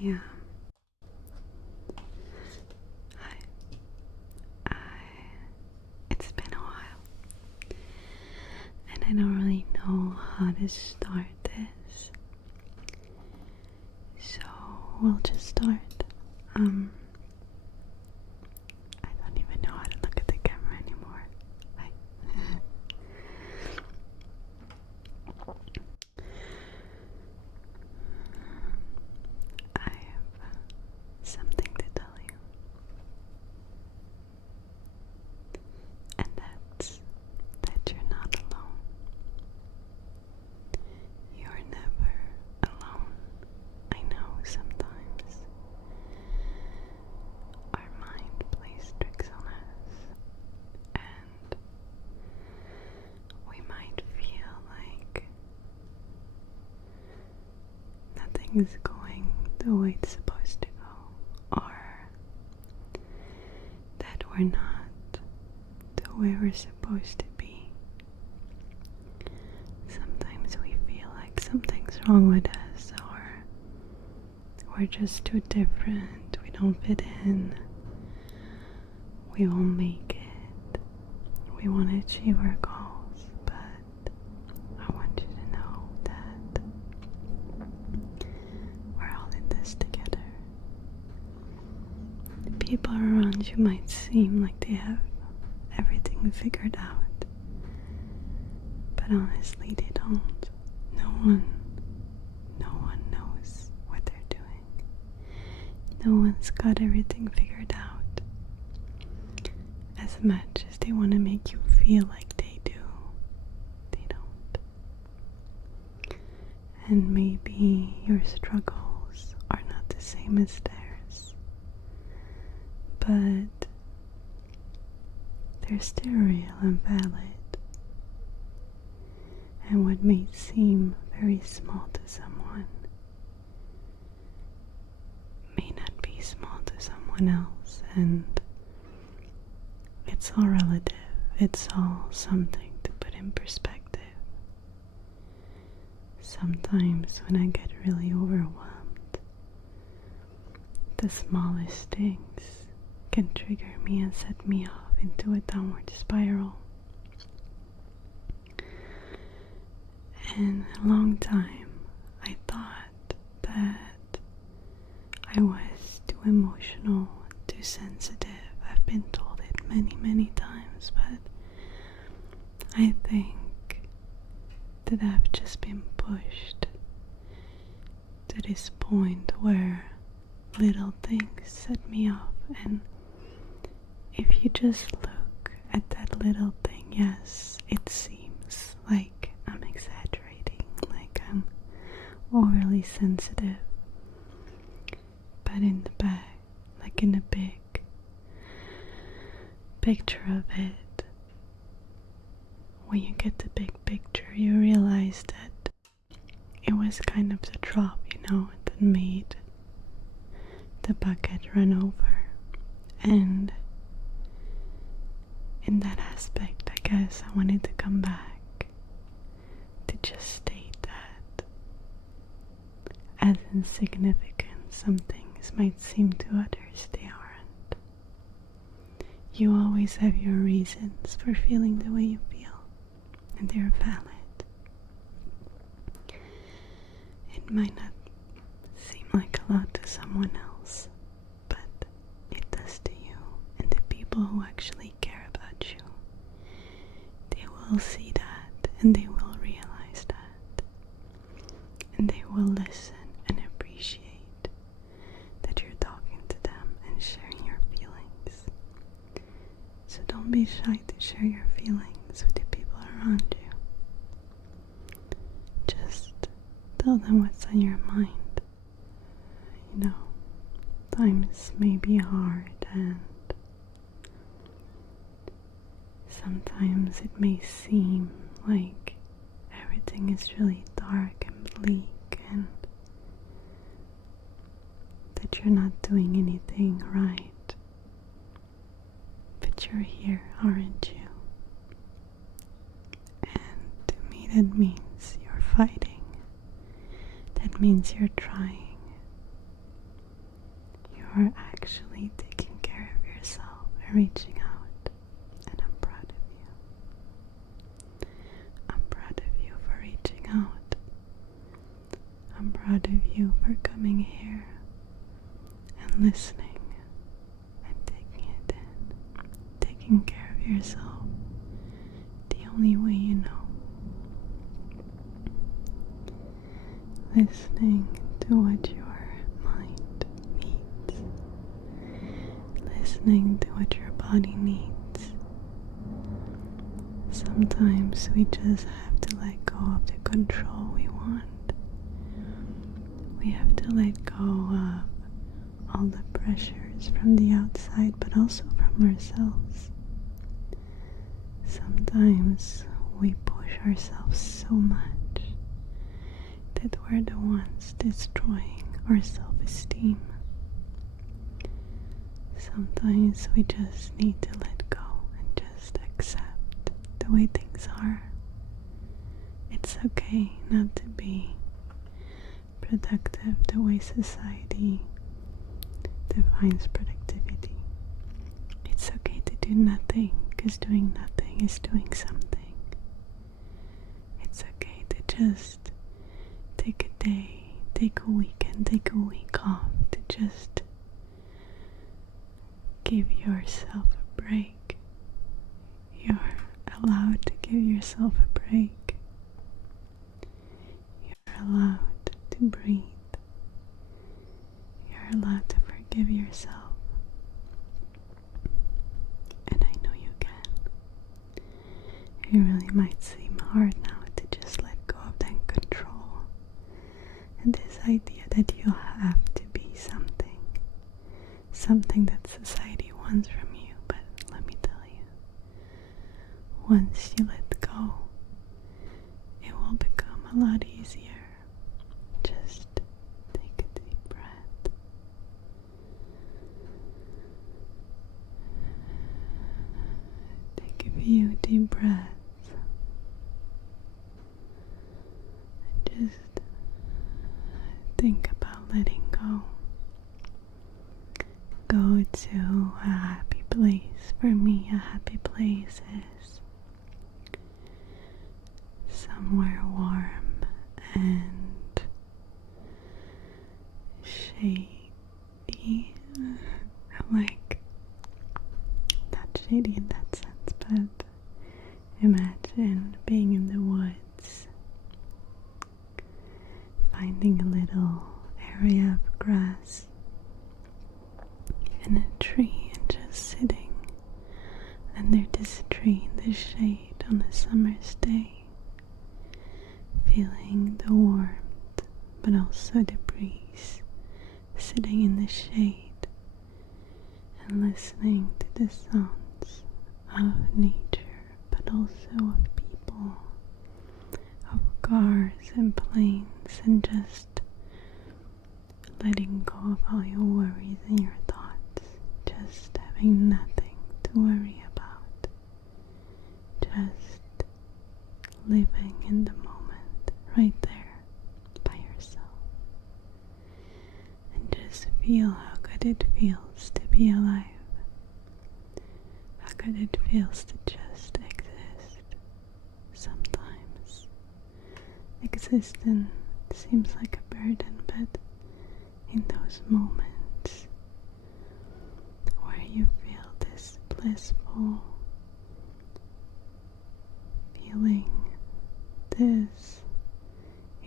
I it's been a while, and I don't really know how to start this, so we'll just start. I don't even know how to look at the camera anymore. I have something to tell you, and that's that you're not alone. You're never alone. I know sometimes our mind plays tricks on us, and we might feel like nothing is going the way it's supposed to go, or that we're not the way we're supposed to be. Sometimes we feel like something's wrong with us, or we're just too different, we don't fit in, we won't make it, we want to achieve our goals, but I want you to know that we're all in this together. The people around you might seem like they have everything figured out, but honestly they don't. No one knows what they're doing. No one's got everything figured out. As much as they want to make you feel like they do, they don't. And maybe your struggles are not the same as theirs, but they're still real and valid. And what may seem very small to someone may not be small to someone else, and it's all relative. It's all something to put in perspective. Sometimes when I get really overwhelmed, the smallest things can trigger me and set me off into a downward spiral. And a long time I thought that I was too emotional, too sensitive. I've been told it many times, but I think that I've just been pushed to this point where little things set me off. And if you just look at that little thing, yes, it seems like I'm exaggerating, like I'm overly sensitive, but in the back, like in the big picture of it, when you get the big picture, you realize that it was kind of the drop, that made the bucket run over. And in that aspect, I guess I wanted to come back to just state that, as insignificant some things might seem to others, they aren't. You always have your reasons for feeling the way you feel, and they're valid. It might not seem like a lot to someone else, but it does to you, and the people who actually care about you, they will see that, and they will realize that, and they will listen and appreciate that you're talking to them and sharing your feelings. So don't be shy to share your feelings with the people around you. Just tell them what's on your mind. Times may be hard, and sometimes it may seem like everything is really dark and bleak, and that you're not doing anything right. But you're here, aren't you? And to me that means you're fighting. That means you're trying. are actually taking care of yourself and reaching out. And I'm proud of you. I'm proud of you for reaching out. I'm proud of you for coming here and listening and taking it in. Taking care of yourself the only way you know. Listening to what your mind needs. Listening to what your body needs. Sometimes we just have to let go of the control we want. We have to let go of all the pressures from the outside, but also from ourselves. Sometimes we push ourselves so much that we're the ones destroying our self-esteem. Sometimes we just need to let go and just accept the way things are. It's okay not to be productive the way society defines productivity. It's okay to do nothing, because doing nothing is doing something. It's okay to just take a day, take a weekend, take a week off to just give yourself a break. You're allowed to give yourself a break. You're allowed to breathe. You're allowed to forgive yourself. And I know you can. It really might seem hard now to just let go of that control and this idea that you have to be something that society wants from you. But let me tell you, once you let go, it will become a lot easier. Just take a deep breath. Take a few deep breaths. And just think about letting go. Go to a happy place. For me, a happy place is somewhere warm and shady. Like, not shady in that sense, but imagine being in the woods, finding a little area of grass and a tree, and just sitting under this tree in the shade on a summer's day, feeling the warmth but also the breeze, sitting in the shade and listening to the sounds of nature, but also of people, of cars and planes, and just letting go of all your worries and your thoughts. Just having nothing to worry about. Just living in the moment, right there, by yourself. And just feel how good it feels to be alive. How good it feels to just exist. Sometimes existence seems like a burden, but in those moments where you feel this blissful feeling, this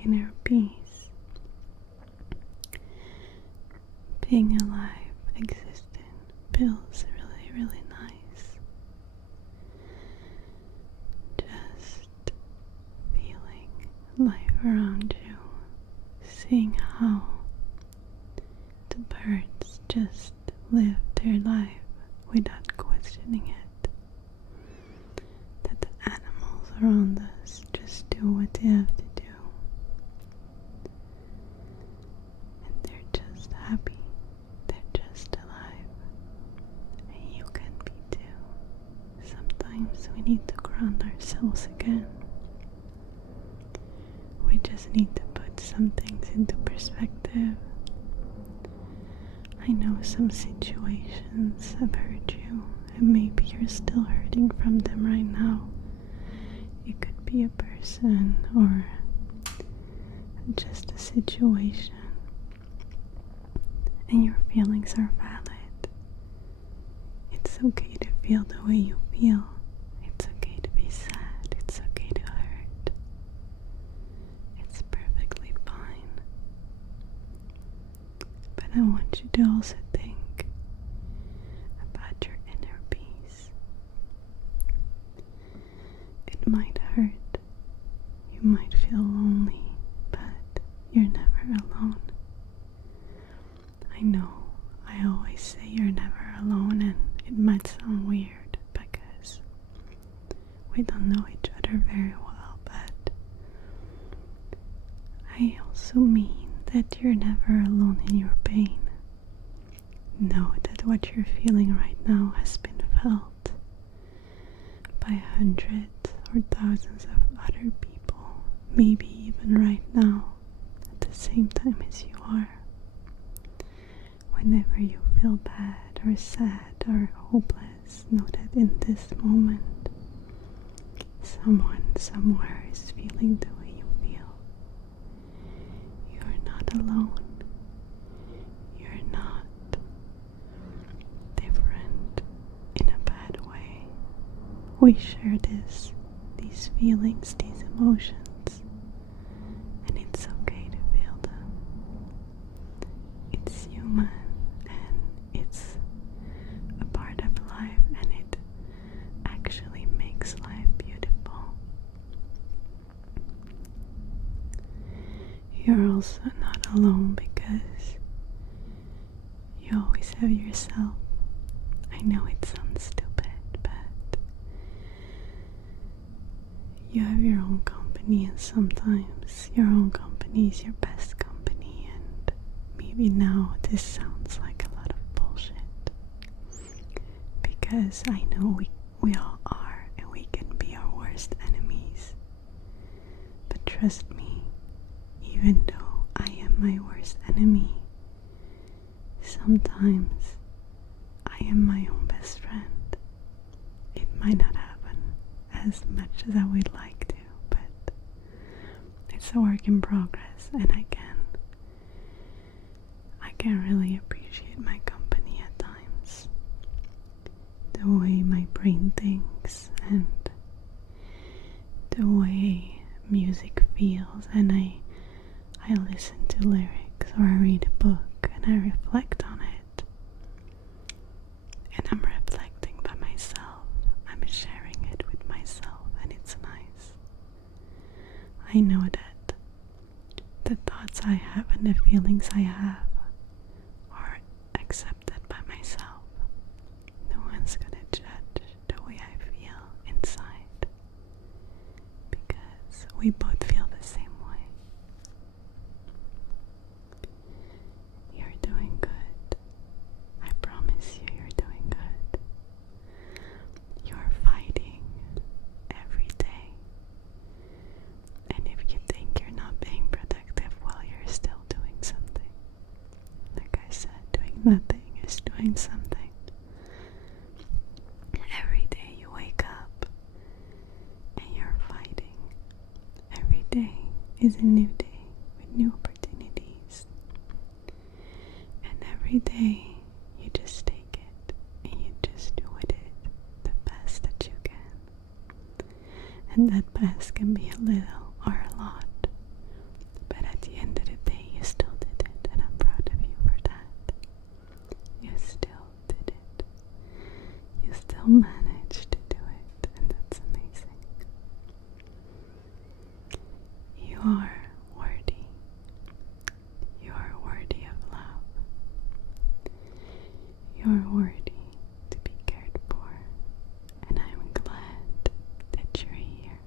inner peace, being alive, existing, feels really, really nice. Just feeling life around you, seeing how the birds just live their life without questioning it. That the animals around us just do what they have to do. And they're just happy. They're just alive. And you can be too. Sometimes we need to ground ourselves again. We just need to put some things into perspective. I know some situations have hurt you, and maybe you're still hurting from them right now. It could be a person or just a situation, and your feelings are valid. It's okay to feel the way you feel. It's okay to be sad. It's okay to hurt. It's perfectly fine. But I want you to also think about your inner peace. It might hurt. You might feel lonely, but you're never alone. I know I always say you're never alone, and it might sound weird because we don't know each other very well, but I also mean that you're never alone in your pain. Know that what you're feeling right now has been felt by hundreds or thousands of other people, maybe even right now, at the same time as you are. Whenever you feel bad or sad or hopeless, know that in this moment, someone somewhere is feeling the way you feel. You're not alone. You're not different in a bad way. We share these feelings, these emotions, and it's okay to feel them. It's human, and it's a part of life, and it actually makes life beautiful. You're also not alone because you always have yourself. I know it sounds stupid, but you have your own company, and sometimes your own company is your best company, and maybe now this sounds like a lot of bullshit, because I know we all are, and we can be our worst enemies. But trust me, even though I am my worst enemy, sometimes I am my own best friend. It might not happen as much as I would like to, but it's a work in progress, and I can really appreciate my company at times. The way my brain thinks, and the way music feels, and I listen to lyrics, or I read a book and I reflect on it. And I'm reflecting by myself. I'm sharing it with myself, and it's nice. I know that the thoughts I have and the feelings I have are accepted by myself. No one's gonna judge the way I feel inside, because we both feel the same way. You're doing good. I promise you, you're doing good. You're fighting every day. And if you think you're not being productive, well, you're still doing something. Like I said, doing nothing is doing something. Every day you wake up and you're fighting. Every day is a new day with new opportunities. And every day you just take it and you just do with it the best that you can. And that best can be a little or a lot. But at the end of the day, you still did it, and I'm proud of you for that. You still did it. You still managed to do it, and that's amazing. You are worthy. You are worthy of love. You are worthy to be cared for, and I'm glad that you're here.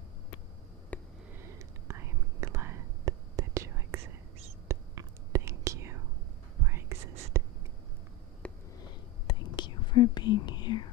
I am glad that you exist. Thank you for existing. Thank you for being here.